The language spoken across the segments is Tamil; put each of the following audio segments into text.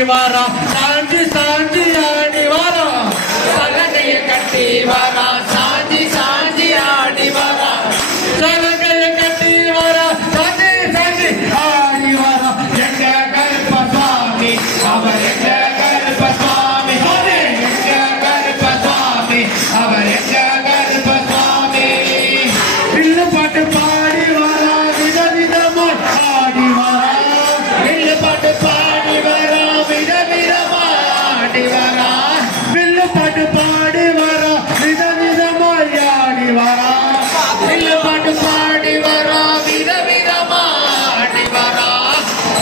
ஆடி வாரா சாஞ்சி சாஞ்சி ஆடி வாரா சலங்கைய கட்டி வாரா சாஞ்சி சாஞ்சி ஆடி வாரா சலங்கைய கட்டி வாரா சாஞ்சி சாஞ்சி ஆடி வாரா எங்க கருப்பசாமி அவர் எங்க கருப்பசாமி எங்க கருப்பசாமி அவர் எங்க கருப்பசாமி வில்லு பாட்டு பாடி வாரா விதவிதமா ஆடி வாரா வில்லு பாட்டு பாடி வாரா விதவிதமா ஆடி வாரா வில்லு பாட்டு பாடி வாரா விதவிதமா ஆடி வாரா வில்லு பாட்டு பாடி வாரா விதவிதமா ஆடி வாரா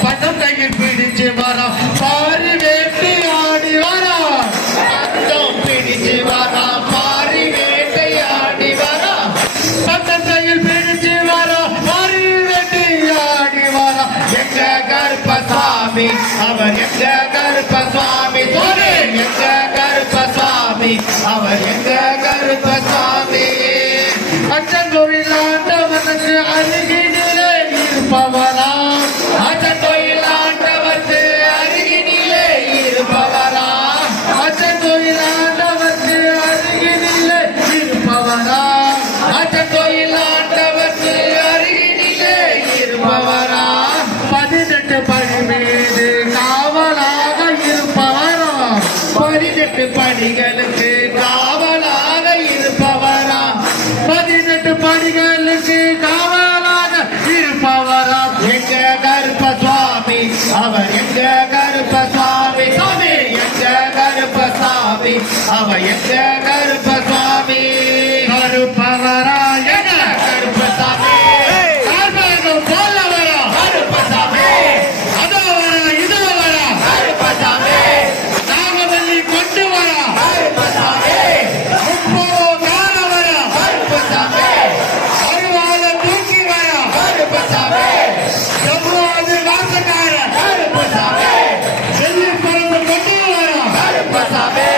பட்டம் கையில் பிடிச்சு வாரா பாரி வேட்டி ஆடி வாரா பட்டம் பிடிச்சு வாரா பாரி வேட்டை ஆடி வாரா பட்டம் கையில் பிடிச்சு வாரா பாரி வேட்டி ஆடி வாரா எங்க கருப்பசாமி அவர் எங்க கருப்பசாமி தோரே எங்க கருப்பசாமி அவர் எங்க கருப்பசாமி அச்சங்கோவில் ஆண்டவனுக்கு அருகினிலே இருப்பவரா அச்சங்கோவில் ஆண்டவனுக்கு அருகினிலே இருப்பவரா அச்சங்கோவில் ஆண்டவனுக்கு அருகினிலே இருப்பவரா அச்சங்கோவில் ஆண்டவனுக்கு அருகினிலே இருப்பவரா 18 படி மீது காவலாக இருப்பவரா 18 படிகளுக்கு காவலாக இருப்பவரா 18 படிகளுக்கு காவலாக இருப்பவரா எங்க கருப்பசாமி அவர் எங்க கருப்பசாமி சாமி எங்க கருப்பசாமி அவர் எங்க கருப்பசாமி கருப்பவரா எங்க கருப்பசாமி கார்மேகம் போல வரா கருப்பசாமி அதோ வரா இதோ வரா கருப்பசாமி நாகவல்லி கொண்டு வரா கருப்பசாமி முப்போ கால வரா கருப்பசாமி அருவாத தூக்கி வரா கருப்பசாமி செவ்வாது வாசக்கார கருப்பசாமி வெள்ளி பறந்து கொண்டு வரா கருப்பசாமி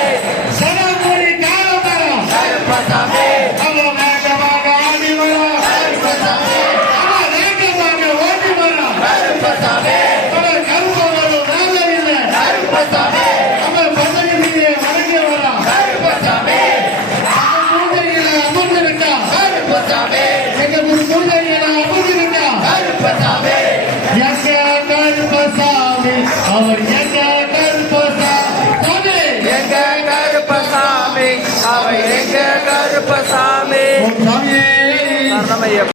சனமொழி கால வரா கருப்பசாமி அவ வேகமாக ஆடி வரா கருப்பசாமி அவ வேகமாக ஓடி வரா கருப்பசாமி அவர் கருப்பவரும் வேலை இல்லை கருப்பசாமி அவர் பதவியிலே வணங்கி வரா கருப்பசாமி பூஜையில அமர்ந்திருக்கா கருப்பசாமி எங்க பூஜையில அமர்ந்திருக்கா கருப்பசாமி எங்க கருப்பசாமி அவர் எங்க கருப்பசாமி எங்க கருப்பசாமி அவர் எங்க கருப்பசாமி சாமியே சரணமையப்பா.